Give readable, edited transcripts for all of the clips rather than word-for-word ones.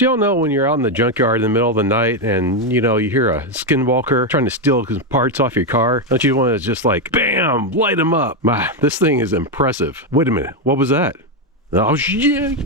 So y'all know when you're out in the junkyard in the middle of the night and, you know, you hear a skinwalker trying to steal parts off your car, don't you want to just like, bam, light him up? This thing is impressive. Wait a minute, what was that? Oh, shit.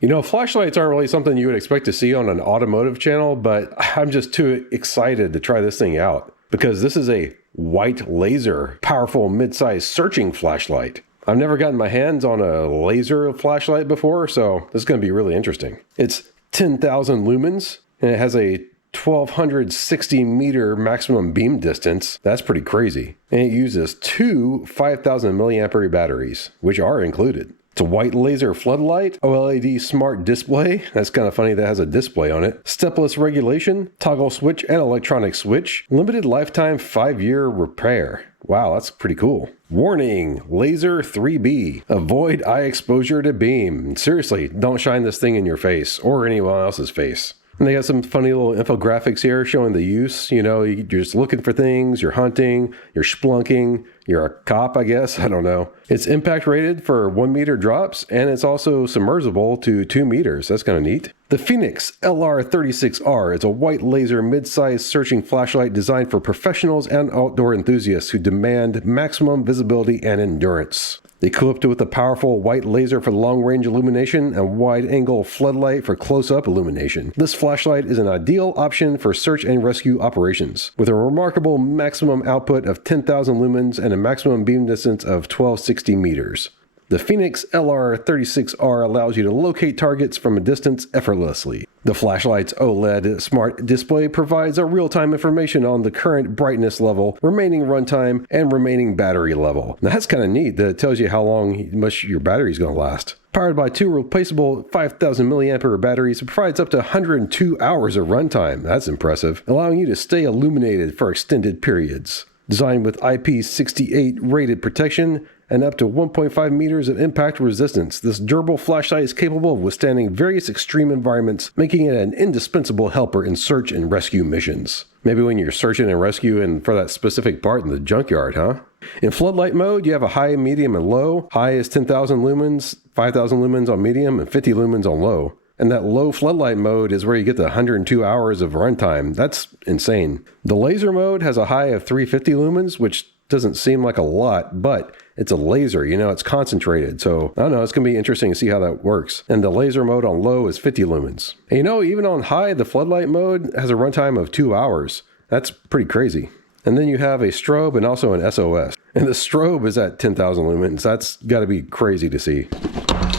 You know, flashlights aren't really something you would expect to see on an automotive channel, but I'm just too excited to try this thing out because this is a white laser, powerful mid-size searching flashlight. I've never gotten my hands on a laser flashlight before, so this is going to be really interesting. It's 10,000 lumens, and it has a 1,260 meter maximum beam distance. That's pretty crazy. And it uses two 5,000 milliampere batteries, which are included. It's a white laser floodlight, OLED smart display. That's kind of funny that has a display on it. Stepless regulation, toggle switch and electronic switch. Limited lifetime 5-year repair. Wow, that's pretty cool. Warning, laser 3B. Avoid eye exposure to beam. Seriously, don't shine this thing in your face or anyone else's face. And they got some funny little infographics here showing the use. You know, you're just looking for things, you're hunting, you're splunking, you're a cop, I guess. I don't know. It's impact rated for 1 meter drops, and it's also submersible to 2 meters. That's kind of neat. The Fenix LR36R is a white laser mid-size searching flashlight designed for professionals and outdoor enthusiasts who demand maximum visibility and endurance. Equipped with a powerful white laser for long-range illumination and wide-angle floodlight for close-up illumination, this flashlight is an ideal option for search and rescue operations. With a remarkable maximum output of 10,000 lumens and a maximum beam distance of 1,260 meters. The Fenix LR36R allows you to locate targets from a distance effortlessly. The flashlight's OLED smart display provides a real-time information on the current brightness level, remaining runtime, and remaining battery level. Now, that's kind of neat that it tells you how much your battery is going to last. Powered by two replaceable 5,000 milliampere batteries, it provides up to 102 hours of runtime. That's impressive, allowing you to stay illuminated for extended periods. Designed with IP68 rated protection and up to 1.5 meters of impact resistance, this durable flashlight is capable of withstanding various extreme environments, making it an indispensable helper in search and rescue missions. Maybe when you're searching and rescuing for that specific part in the junkyard, huh? In floodlight mode, you have a high, medium, and low. High is 10,000 lumens, 5,000 lumens on medium, and 50 lumens on low. And that low floodlight mode is where you get the 102 hours of runtime. That's insane. The laser mode has a high of 350 lumens, which doesn't seem like a lot, but it's a laser, you know, it's concentrated. So I don't know, it's going to be interesting to see how that works. And the laser mode on low is 50 lumens. And you know, even on high, the floodlight mode has a runtime of 2 hours. That's pretty crazy. And then you have a strobe and also an SOS. And the strobe is at 10,000 lumens. That's got to be crazy to see.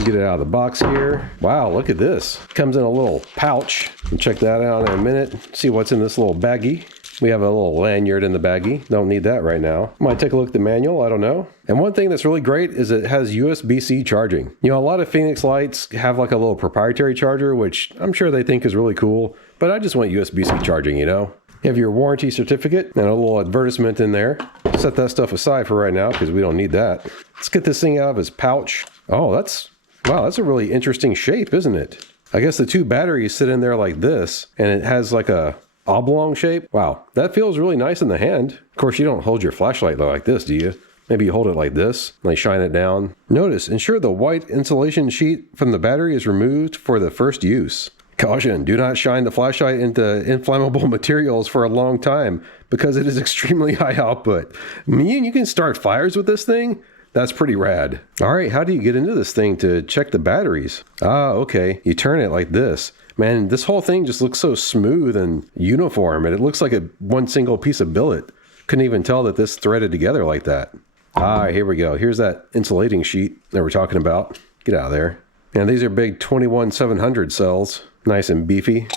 Get it out of the box here. Wow, look at this. Comes in a little pouch. We'll check that out in a minute. See what's in this little baggie. We have a little lanyard in the baggie. Don't need that right now. Might take a look at the manual, I don't know. And one thing that's really great is it has USB-C charging. You know, a lot of Fenix lights have like a little proprietary charger, which I'm sure they think is really cool, but I just want USB-C charging, you know? You have your warranty certificate and a little advertisement in there. Set that stuff aside for right now because we don't need that. Let's get this thing out of its pouch. Oh, wow, that's a really interesting shape, isn't it? I guess the two batteries sit in there like this, and it has like a oblong shape. Wow, that feels really nice in the hand. Of course, you don't hold your flashlight like this, do you? Maybe you hold it like this, like shine it down. Notice, ensure the white insulation sheet from the battery is removed for the first use. Caution, do not shine the flashlight into inflammable materials for a long time because it is extremely high output. I mean, you can start fires with this thing? That's pretty rad. All right, how do you get into this thing to check the batteries? Ah, okay, you turn it like this. Man, this whole thing just looks so smooth and uniform, and it looks like one single piece of billet. Couldn't even tell that this threaded together like that. Ah, here we go. Here's that insulating sheet that we're talking about. Get out of there. And these are big 21700 cells. Nice and beefy.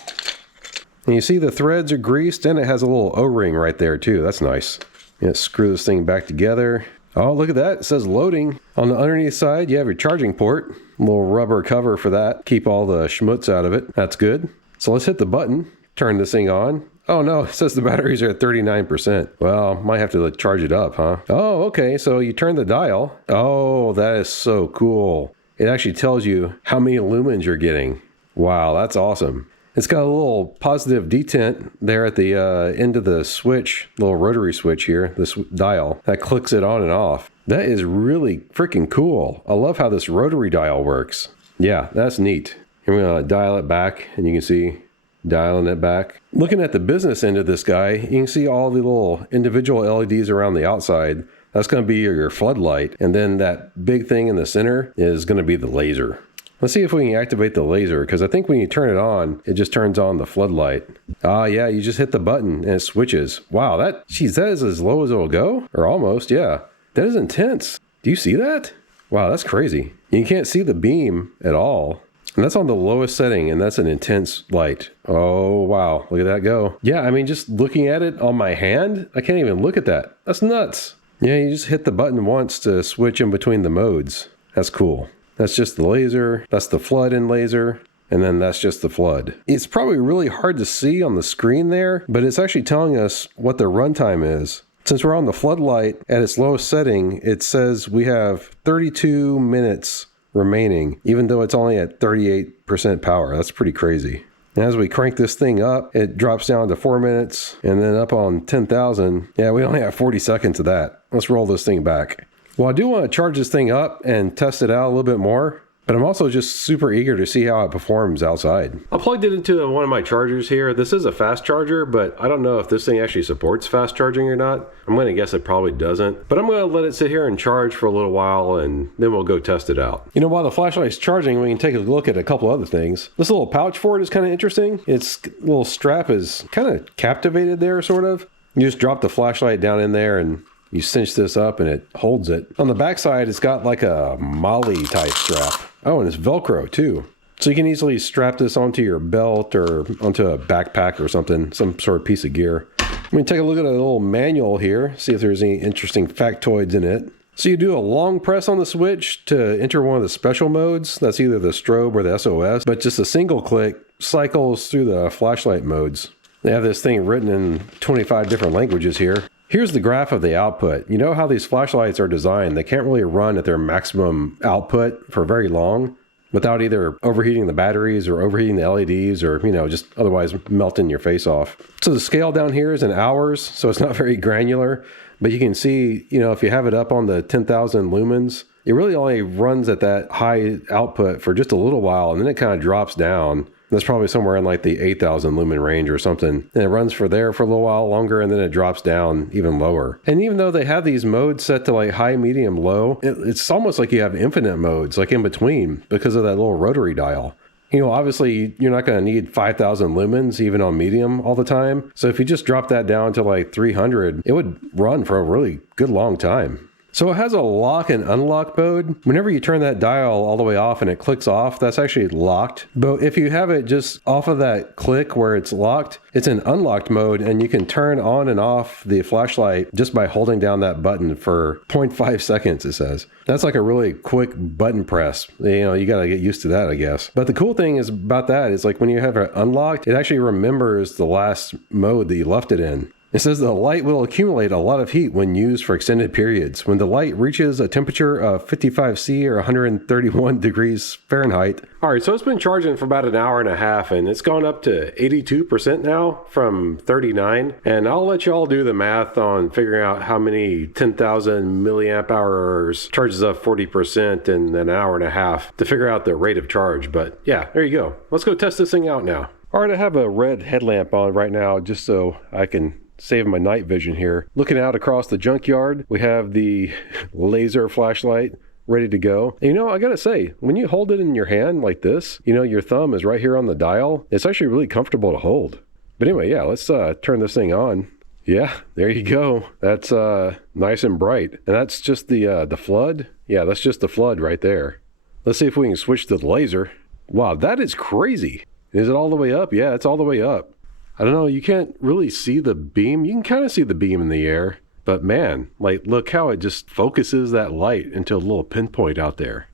And you see the threads are greased, and it has a little O-ring right there too. That's nice. Yeah, screw this thing back together. Oh, look at that. It says loading. On the underneath side, you have your charging port. A little rubber cover for that. Keep all the schmutz out of it. That's good. So let's hit the button. Turn this thing on. Oh no, it says the batteries are at 39%. Well, might have to charge it up, huh? Oh, okay. So you turn the dial. Oh, that is so cool. It actually tells you how many lumens you're getting. Wow, that's awesome. It's got a little positive detent there at the end of the switch, little rotary switch here, this dial, that clicks it on and off. That is really freaking cool. I love how this rotary dial works. Yeah, that's neat. And we're going to dial it back, and you can see dialing it back. Looking at the business end of this guy, you can see all the little individual LEDs around the outside. That's going to be your floodlight. And then that big thing in the center is going to be the laser. Let's see if we can activate the laser, because I think when you turn it on, it just turns on the floodlight. Yeah, you just hit the button and it switches. Wow, that is as low as it'll go? Or almost, yeah. That is intense. Do you see that? Wow, that's crazy. You can't see the beam at all. And that's on the lowest setting, and that's an intense light. Oh, wow. Look at that go. Yeah, I mean, just looking at it on my hand, I can't even look at that. That's nuts. Yeah, you just hit the button once to switch in between the modes. That's cool. That's just the laser. That's the flood in laser. And then that's just the flood. It's probably really hard to see on the screen there, but it's actually telling us what the runtime is. Since we're on the floodlight at its lowest setting, it says we have 32 minutes remaining, even though it's only at 38% power. That's pretty crazy. And as we crank this thing up, it drops down to 4 minutes, and then up on 10,000. Yeah, we only have 40 seconds of that. Let's roll this thing back. Well, I do want to charge this thing up and test it out a little bit more, but I'm also just super eager to see how it performs outside. I plugged it into one of my chargers here. This is a fast charger, but I don't know if this thing actually supports fast charging or not. I'm going to guess it probably doesn't, but I'm going to let it sit here and charge for a little while, and then we'll go test it out. You know, while the flashlight's charging, we can take a look at a couple other things. This little pouch for it is kind of interesting. Its little strap is kind of captivated there, sort of. You just drop the flashlight down in there and you cinch this up and it holds it. On the back side, it's got like a Molly type strap. Oh, and it's Velcro too. So you can easily strap this onto your belt or onto a backpack or something, some sort of piece of gear. We can take a look at a little manual here, see if there's any interesting factoids in it. So you do a long press on the switch to enter one of the special modes. That's either the strobe or the SOS, but just a single click cycles through the flashlight modes. They have this thing written in 25 different languages here. Here's the graph of the output. You know how these flashlights are designed. They can't really run at their maximum output for very long without either overheating the batteries or overheating the LEDs or, you know, just otherwise melting your face off. So the scale down here is in hours, so it's not very granular, but you can see, you know, if you have it up on the 10,000 lumens, it really only runs at that high output for just a little while, and then it kind of drops down. That's probably somewhere in like the 8,000 lumen range or something. And it runs for a little while longer, and then it drops down even lower. And even though they have these modes set to like high, medium, low, it's almost like you have infinite modes like in between because of that little rotary dial. You know, obviously you're not going to need 5,000 lumens even on medium all the time. So if you just drop that down to like 300, it would run for a really good long time. So it has a lock and unlock mode. Whenever you turn that dial all the way off and it clicks off, that's actually locked. But if you have it just off of that click where it's locked, it's in unlocked mode, and you can turn on and off the flashlight just by holding down that button for 0.5 seconds, it says. That's like a really quick button press. You know, you got to get used to that, I guess. But the cool thing is about that is like when you have it unlocked, it actually remembers the last mode that you left it in. It says the light will accumulate a lot of heat when used for extended periods. When the light reaches a temperature of 55 C or 131 degrees Fahrenheit. All right, so it's been charging for about an hour and a half, and it's gone up to 82% now from 39. And I'll let you all do the math on figuring out how many 10,000 milliamp hours charges up 40% in an hour and a half to figure out the rate of charge. But yeah, there you go. Let's go test this thing out now. All right, I have a red headlamp on right now just so I can save my night vision here. Looking out across the junkyard, we have the laser flashlight ready to go. And you know, I gotta say, when you hold it in your hand like this, you know, your thumb is right here on the dial. It's actually really comfortable to hold. But anyway, yeah, let's turn this thing on. Yeah, there you go. That's nice and bright. And that's just the flood. Yeah, that's just the flood right there. Let's see if we can switch to the laser. Wow, that is crazy. Is it all the way up? Yeah, it's all the way up. I don't know, you can't really see the beam. You can kind of see the beam in the air, but man, like look how it just focuses that light into a little pinpoint out there.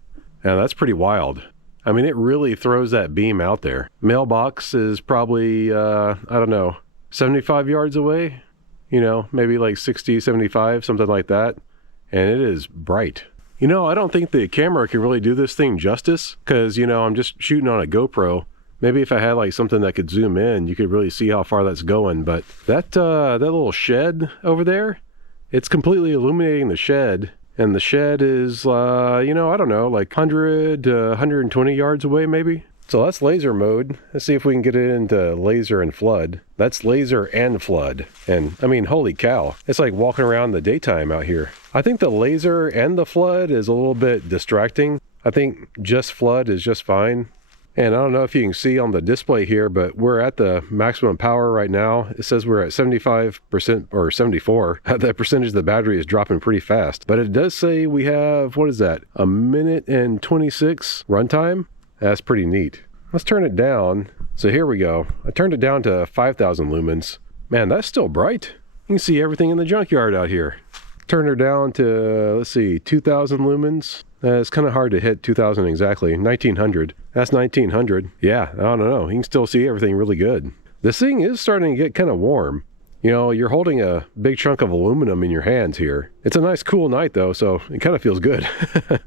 And that's pretty wild. I mean, it really throws that beam out there. Mailbox is probably, I don't know, 75 yards away, you know, maybe like 60, 75, something like that. And it is bright. You know, I don't think the camera can really do this thing justice because, you know, I'm just shooting on a GoPro. Maybe if I had like something that could zoom in, you could really see how far that's going. But that little shed over there, it's completely illuminating the shed. And the shed is, you know, I don't know, like 100 to 120 yards away maybe. So that's laser mode. Let's see if we can get it into laser and flood. That's laser and flood. And I mean, holy cow. It's like walking around in the daytime out here. I think the laser and the flood is a little bit distracting. I think just flood is just fine. And I don't know if you can see on the display here, but we're at the maximum power right now. It says we're at 75% or 74. That percentage of the battery is dropping pretty fast. But it does say we have, what is that? 1 minute and 26 runtime? That's pretty neat. Let's turn it down. So here we go. I turned it down to 5,000 lumens. Man, that's still bright. You can see everything in the junkyard out here. Turn her down to, let's see, 2,000 lumens. It's kind of hard to hit 2,000 exactly. 1,900. That's 1,900. Yeah, I don't know. You can still see everything really good. This thing is starting to get kind of warm. You know, you're holding a big chunk of aluminum in your hands here. It's a nice cool night though, so it kind of feels good.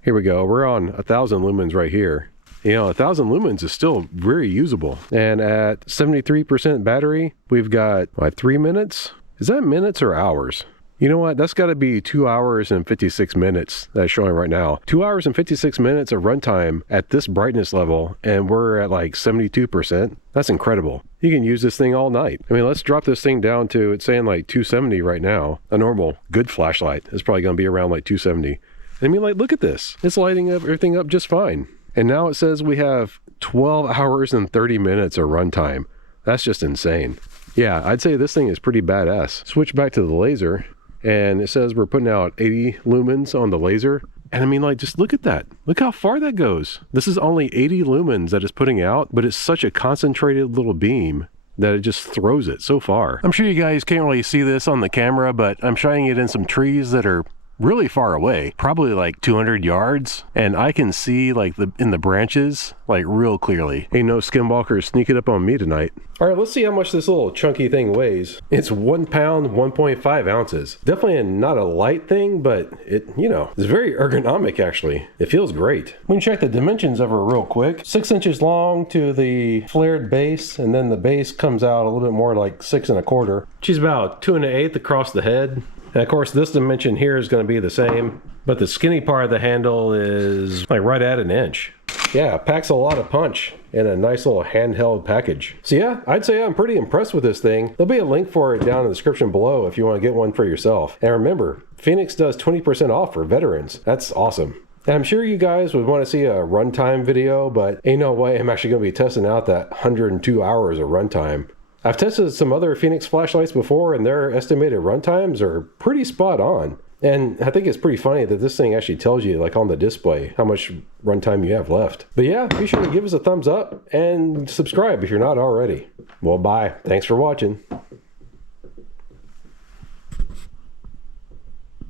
Here we go. We're on 1,000 lumens right here. You know, 1,000 lumens is still very usable. And at 73% battery, we've got, what, 3 minutes? Is that minutes or hours? You know what? That's got to be 2 hours and 56 minutes that's showing right now. 2 hours and 56 minutes of runtime at this brightness level, and we're at like 72%. That's incredible. You can use this thing all night. I mean, let's drop this thing down to, it's saying like 270 right now. A normal good flashlight is probably going to be around like 270. I mean, like, look at this. It's lighting up everything up just fine. And now it says we have 12 hours and 30 minutes of runtime. That's just insane. Yeah, I'd say this thing is pretty badass. Switch back to the laser. And it says we're putting out 80 lumens on the laser. And I mean, like, just look at that. Look how far that goes. This is only 80 lumens that it's putting out, but it's such a concentrated little beam that it just throws it so far. I'm sure you guys can't really see this on the camera, but I'm shining it in some trees that are really far away, probably like 200 yards, and I can see like in the branches like real clearly. Ain't no skinwalkers sneaking up on me tonight. All right, let's see how much this little chunky thing weighs. It's 1 pound 1.5 ounces. Definitely not a light thing, but it, you know, it's very ergonomic actually. It feels great. We can check the dimensions of her real quick. 6 inches long to the flared base, and then the base comes out a little bit more like 6 1/4. She's about 2 1/8 across the head. And of course, this dimension here is going to be the same, but the skinny part of the handle is like right at 1 inch. Yeah, it packs a lot of punch in a nice little handheld package. So yeah, I'd say I'm pretty impressed with this thing. There'll be a link for it down in the description below if you want to get one for yourself. And remember, Fenix does 20% off for veterans. That's awesome. And I'm sure you guys would want to see a runtime video, but ain't no way I'm actually going to be testing out that 102 hours of runtime. I've tested some other Fenix flashlights before, and their estimated runtimes are pretty spot on. And I think it's pretty funny that this thing actually tells you, like on the display, how much runtime you have left. But yeah, be sure to give us a thumbs up and subscribe if you're not already. Well, bye. Thanks for watching.